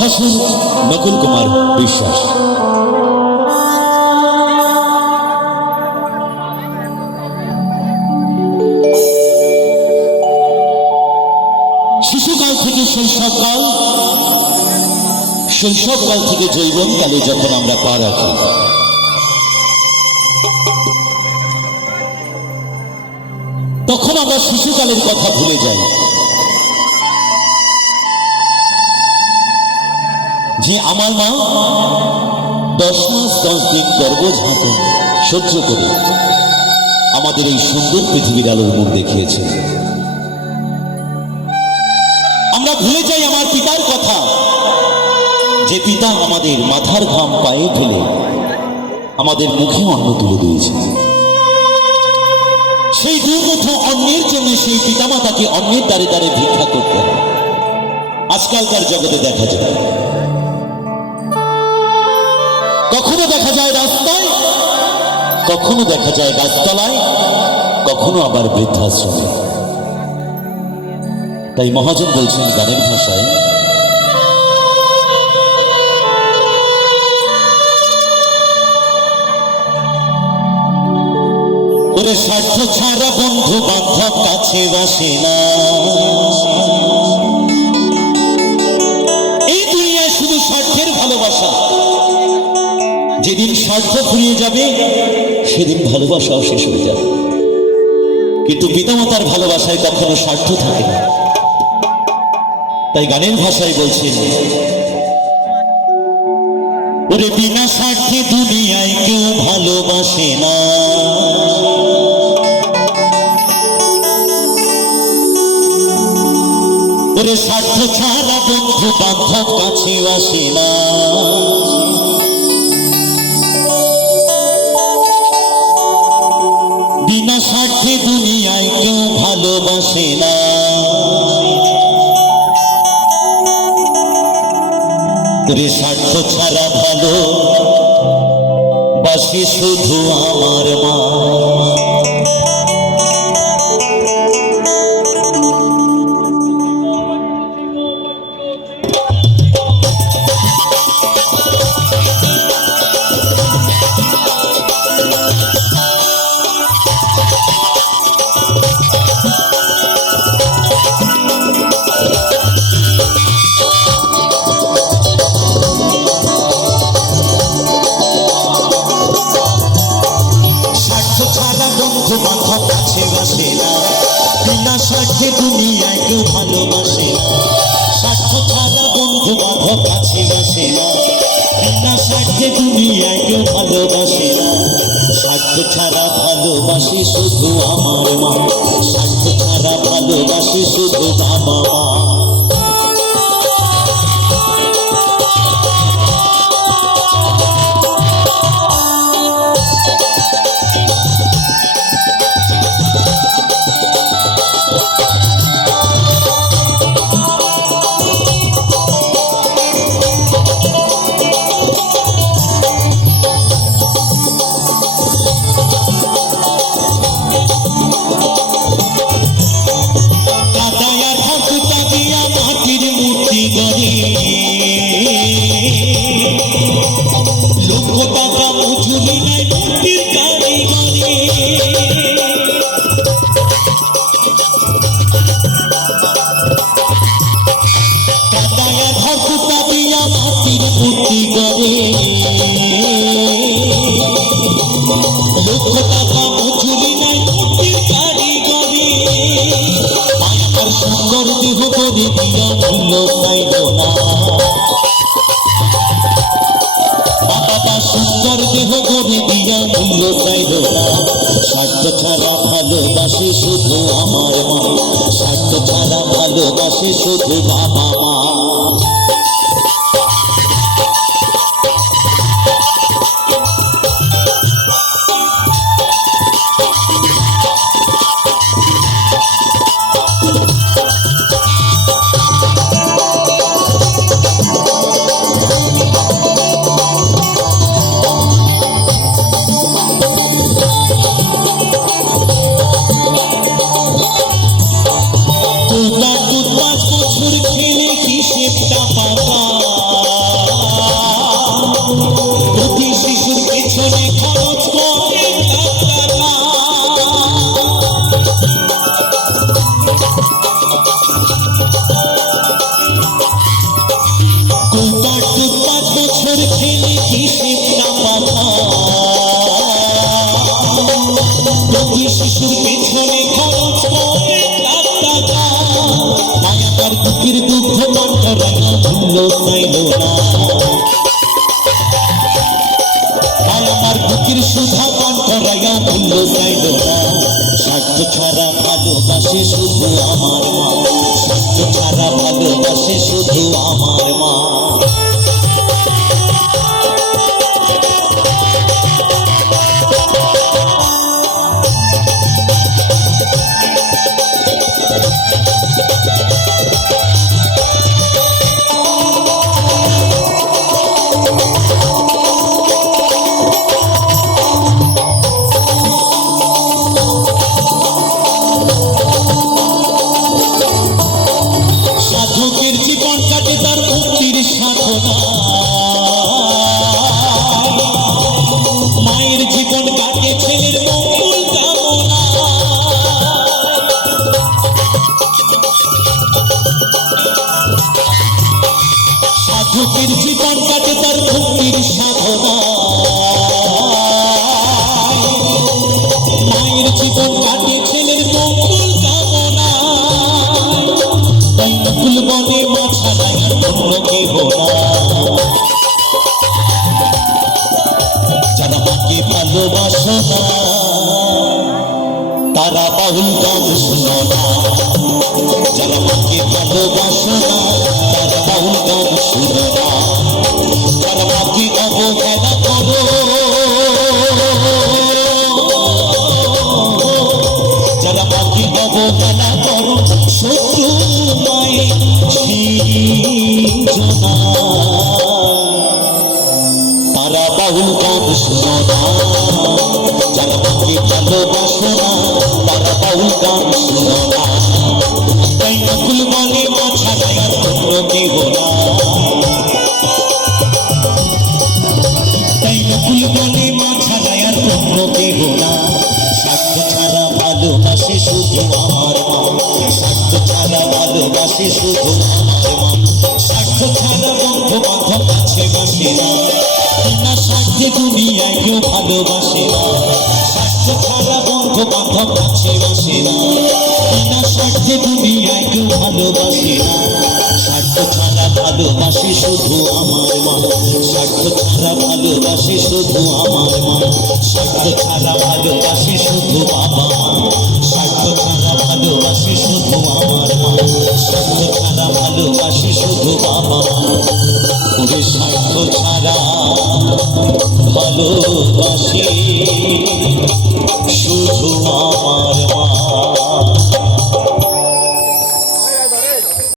কণ্ঠস্বর নকুল কুমার বিশ্বাস। শিশুকাল থেকে শৈশবকাল, শৈশবকাল থেকে যৌবনকালে যখন আমরা পা রাখি, তখন আমরা শিশুকালের কথা ভুলে যাই। যে আমার মা 10 মাস 10 দিন গর্ভধারণ সহ্য করে আমাদের এই সুন্দর পৃথিবীর আলোর মুখ দেখিয়েছে। আমরা ভুলে যাই আমার পিতার কথা, যে পিতা আমাদের মাথার ঘাম পায়ে ফেলে আমাদের মুখে অন্ন তুলে দিয়েছে। সেই দুর্মুঠো অন্নের জন্য সেই পিতামাতাকে অন্যের দ্বারে দ্বারে ভিক্ষা করতে হয়। আজকালকার জগতে দেখা যায়, কখনো দেখা যায় রাস্তায়, কখনো দেখা যায় গাছতলায়, কখনো আবার বৃদ্ধাশ্রমে। তাই মহাজন বলছেন গানের ভাষায়, ওরে স্বার্থ ছাড়া বন্ধু বান্ধব কাছে বসে না। এই দুনিয়ায় শুধু স্বার্থের ভালোবাসা। যেদিন স্বার্থ ফুরিয়ে যাবে সেদিন ভালোবাসাও শেষ হয়ে যাবে। কিন্তু পিতামাতার ভালোবাসায় কখনো স্বার্থ থাকে না। তাই গানের ভাষায় বলছেন, ওরে বিনা স্বার্থে দুনিয়ায় কেউ ভালোবাসে না। ওরে স্বার্থ ছাড়া বন্ধু বান্ধব কাছে আসে না। বিনা স্বার্থে দুনিয়ায় কেউ ভালোবাসে না। ওরে স্বার্থ ছাড়া ভালো বাসি শুধু আমার মা। বান্ধব কাছে বসে না। বিনা স্বার্থে দুনিয়ায় কেউ ভালোবাসে না। স্বার্থ ছাড়া বন্ধু বান্ধব কাছে বসে না। বিনা স্বার্থে দুনিয়ায় কেউ ভালোবাসে না। স্বার্থ ছাড়া ভালোবাসি শুধু আমার মা। স্বার্থ ছাড়া ভালোবাসি শুধু বাবা মা। স্বার্থ ছাড়া ভালোবাসি শুধু আমার মা। স্বার্থ ছাড়া ভালোবাসি শুধু বাবা মা। কৌটার 5 বছর খেলে হিসেব না পাতা প্রতি শিশুর পেছনে খরচ করে লাখ টাকা মায়াকার বুকের দুগ্ধ পান করাইয়া ভুলল চাইল না আমার বুকের সুধা পান করাইয়া ভুলল চাইল না স্বার্থ ছাড়া ভালোবাসে শুধু আমার মা স্বার্থ ছাড়া ভালোবাসে শুধু আমার মা সাধকের জীবন কাটে তার মুক্তির সাধনা মায়ের জীবন কাটে ছেলের মঙ্গল কামনা সাধকের জীবন কাটে তার মুক্তির সাধনা মায়ের জীবন কাটে ছেলের মঙ্গল কামনা তাই নকুল বনে মাছা লাগার অন্য কেহ না যারা মাকে ভালোবাসো না তারা বাউল গান শুনো না যারা মাকে ভালোবাসো না তারা বাউল গান শুনো না যারা মাকে অবহেলা করো যারা মাকে অবহেলা করো শত্রু মায়ের সৃজনা তারা বাউল গান শোনো না যারা মাকে ভালোবাসো না তারা বাউল গান শোনো না তাই নকুল বনে মাছা লাগার অন্য কেহ না তাই নকুল বনে মাছা লাগার অন্য কেহ না স্বার্থ ছাড়া ভালোবাসে শুধু আমার মা স্বার্থ ছাড়া ভালোবাসে শুধু আমার মা স্বার্থ ছাড়া বন্ধু বান্ধব কাছে বাসে না বিনা স্বার্থে দুনিয়ায় কেউ ভালোবাসে না স্বার্থ ছাড়া বন্ধু বান্ধব কাছে বাসে না বিনা স্বার্থে দুনিয়ায় কেউ ভালোবাসে না স্বার্থ ছাড়া ভালোবাসে শুধু আমার মা স্বার্থ ছাড়া ভালোবাসে শুধু আমার মা স্বার্থ ছাড়া ভালোবাসে শুধু বাবা মা স্বার্থ ছাড়া ভালোবাসে শুধু আমার মা স্বার্থ ছাড়া ভালোবাসে শুধু বাবা মা ওরে স্বার্থ ছাড়া ভালোবাসে শুধু আমার